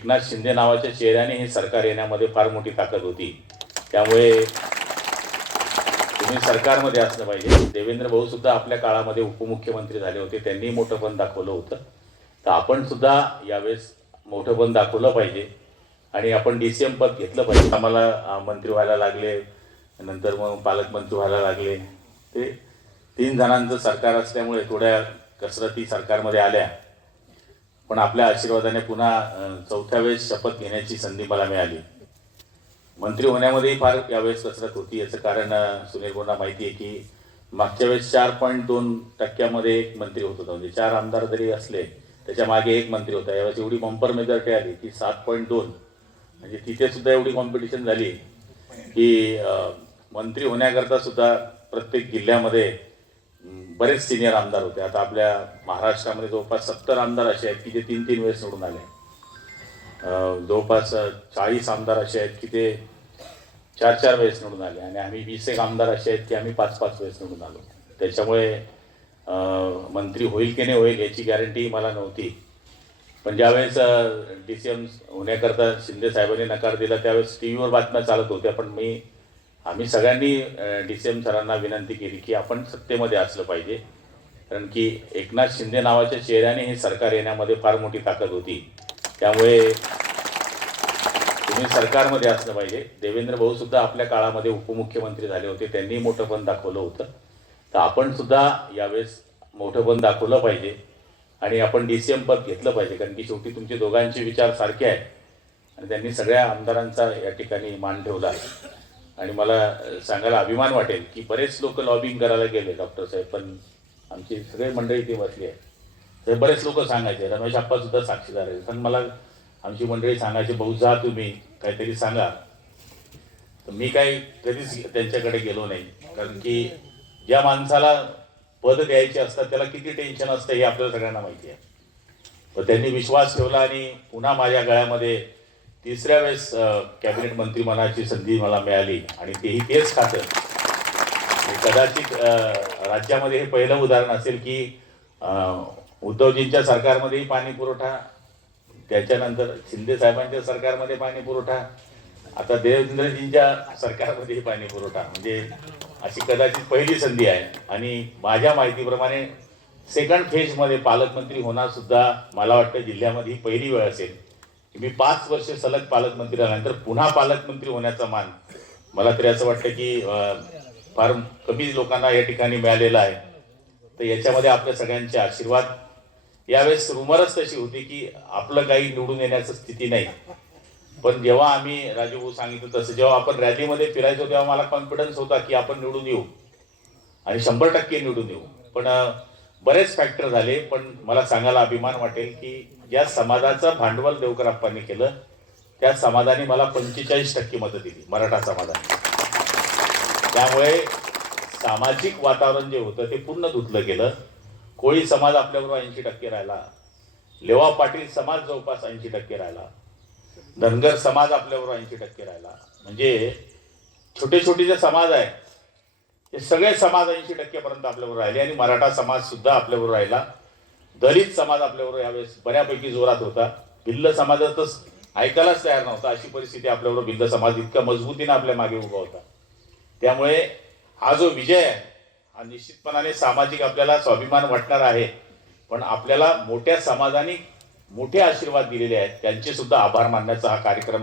एकनाथ शिंदे नावाच्या चेहऱ्याने हे सरकार येण्यामध्ये फार मोठी ताकद होती. त्यामुळे तुम्ही सरकारमध्ये असलं पाहिजे. देवेंद्र भाऊ सुद्धा आपल्या काळामध्ये उपमुख्यमंत्री झाले होते. त्यांनी मोठं पण दाखवलं होतं. तर आपण सुद्धा यावेळेस मोठं पण दाखवलं पाहिजे. आणि आपण डी सी एम पद घेतलं पाहिजे. आम्हाला मंत्री व्हायला लागले. नंतर मग पालकमंत्री व्हायला लागले. ते तीन जणांचं सरकार असल्यामुळे थोड्या कसरती सरकारमध्ये आल्या. पण आपल्या आशीर्वादाने पुन्हा चौथ्या वेळेस शपथ घेण्याची संधी मला मिळाली. मंत्री होण्यामध्येही फार यावेळेस कसरत होती याचं कारण सुनील गोंडा माहिती आहे की मागच्या वेळेस चार पॉईंट दोन टक्क्यामध्ये एक मंत्री होत होता. म्हणजे चार आमदार जरी असले त्याच्यामागे एक मंत्री होता. यावेळेस एवढी बंपर मेजॉरिटी आली की सात पॉईंट दोन. म्हणजे तिथे सुद्धा एवढी कॉम्पिटिशन झाली की मंत्री होण्याकरता सुद्धा प्रत्येक जिल्ह्यामध्ये बरेच सिनियर आमदार होते. आता आपल्या महाराष्ट्रामध्ये जवळपास सत्तर आमदार असे आहेत की ते तीन तीन वेळेस निवडून आले. जवळपास चाळीस आमदार असे आहेत की ते चार चार वेळेस निवडून आले. आणि आम्ही वीस एक आमदार असे आहेत की आम्ही पाच पाच वेळेस निवडून आलो. त्याच्यामुळे मंत्री होईल की नाही होईल याची गॅरंटी मला नव्हती. पण ज्यावेळेस डी सी एम होण्याकरता शिंदे साहेबांनी नकार दिला त्यावेळेस टी व्हीवर बातम्या चालत होत्या. पण मी आम्ही सगळ्यांनी डी सी एम सरांना विनंती केली की आपण सत्तेमध्ये असलं पाहिजे. कारण की एकनाथ शिंदे नावाच्या चेहऱ्याने हे सरकार येण्यामध्ये फार मोठी ताकद होती. त्यामुळे तुम्ही सरकारमध्ये असलं पाहिजे. देवेंद्र भाऊसुद्धा आपल्या काळामध्ये उपमुख्यमंत्री झाले होते. त्यांनी मोठं पण दाखवलं होतं. तर आपण सुद्धा यावेळेस मोठं पण दाखवलं पाहिजे. आणि आपण डी सी एम पद घेतलं पाहिजे. कारण की शेवटी तुमचे दोघांचे विचार सारखे आहेत. आणि त्यांनी सगळ्या आमदारांचा या ठिकाणी मान ठेवला आहे. आणि मला सांगायला अभिमान वाटेल की बरेच लोक लॉबिंग करायला गेले डॉक्टर साहेब पण आमची सगळे मंडळी ते बसली आहे. तर बरेच लोक सांगायचे रमेश आप्पा सुद्धा साक्षीदार आहे पण मला आमची मंडळी सांगायची भाऊ जा तुम्ही काहीतरी सांगा. तर मी काही कधीच त्यांच्याकडे गेलो नाही. कारण की ज्या माणसाला पद द्यायची असतात त्याला किती टेन्शन असतं हे आपल्याला सगळ्यांना माहिती आहे. त्यांनी विश्वास ठेवला आणि पुन्हा माझ्या गळ्यामध्ये तिसऱ्या वेळेस कॅबिनेट कॅबिनेट मंत्रिमंडळाची संधी मला मिळाली आणि तेही तेच खातं. कदाचित राज्यामध्ये हे पहिलं उदाहरण असेल की उद्धवजींच्या सरकारमध्येही पाणी पुरवठा त्याच्यानंतर शिंदे साहेबांच्या सरकारमध्ये पाणी पुरवठा आता देवेंद्रजींच्या सरकारमध्येही पाणी पुरवठा. म्हणजे अशी कदाचित पहिली संधी आहे. आणि माझ्या माहितीप्रमाणे सेकंड फेजमध्ये पालकमंत्री होणार सुद्धा मला वाटतं जिल्ह्यामध्ये ही पहिली वेळ असेल. मी पाच वर्ष सलग पालकमंत्री झाल्यानंतर पुन्हा पालकमंत्री होण्याचा मान मला तरी असं वाटतं की फार कमी लोकांना या ठिकाणी मिळालेला आहे. तर याच्यामध्ये आपल्या सगळ्यांचे आशीर्वाद. यावेळेस रुमरच तशी होती की आपलं काही निवडून येण्याचं स्थिती नाही. पण जेव्हा आम्ही राजू भाऊ सांगितलं तसं जेव्हा आपण रॅलीमध्ये फिरायचो तेव्हा मला कॉन्फिडन्स होता की आपण निवडून येऊ. आणि शंभर टक्के निवडून येऊ. पण बरेच फॅक्टर झाले पण मला सांगायला अभिमान वाटेल की ज्या समाजाचं भांडवल देवकराप्पांनी केलं त्या समाजाने मला पंचेचाळीस टक्के मतं दिली मराठा समाजाने. त्यामुळे सामाजिक वातावरण जे होतं ते पूर्ण धुतलं गेलं. कोळी समाज आपल्याबरोबर ऐंशी टक्के राहिला. लेवा पाटील समाज जवळपास ऐंशी टक्के राहिला. धनगर समाज आपल्याबरोबर ऐंशी टक्के राहिला. म्हणजे छोटे छोटे जे समाज आहे हे सगळे समाज ऐंशी टक्केपर्यंत आपल्याबरोबर राहिले आणि मराठा समाज सुद्धा आपल्यावर राहिला. दलित समाज आपल्याबरोबर यावेळेस बऱ्यापैकी जोरात होता. भिल्ल समाजातच ऐकायलाच तयार नव्हता. अशी परिस्थिती आपल्याबरोबर भिल्ल समाज इतक्या मजबूतीने आपल्या मागे उभा होता. त्यामुळे हा जो विजय आहे हा निश्चितपणाने सामाजिक आपल्याला स्वाभिमान वाटणार आहे. पण आपल्याला मोठ्या समाजाने मोठे आशीर्वाद दिलेले आहेत. त्यांचे सुद्धा आभार मानण्याचा हा कार्यक्रम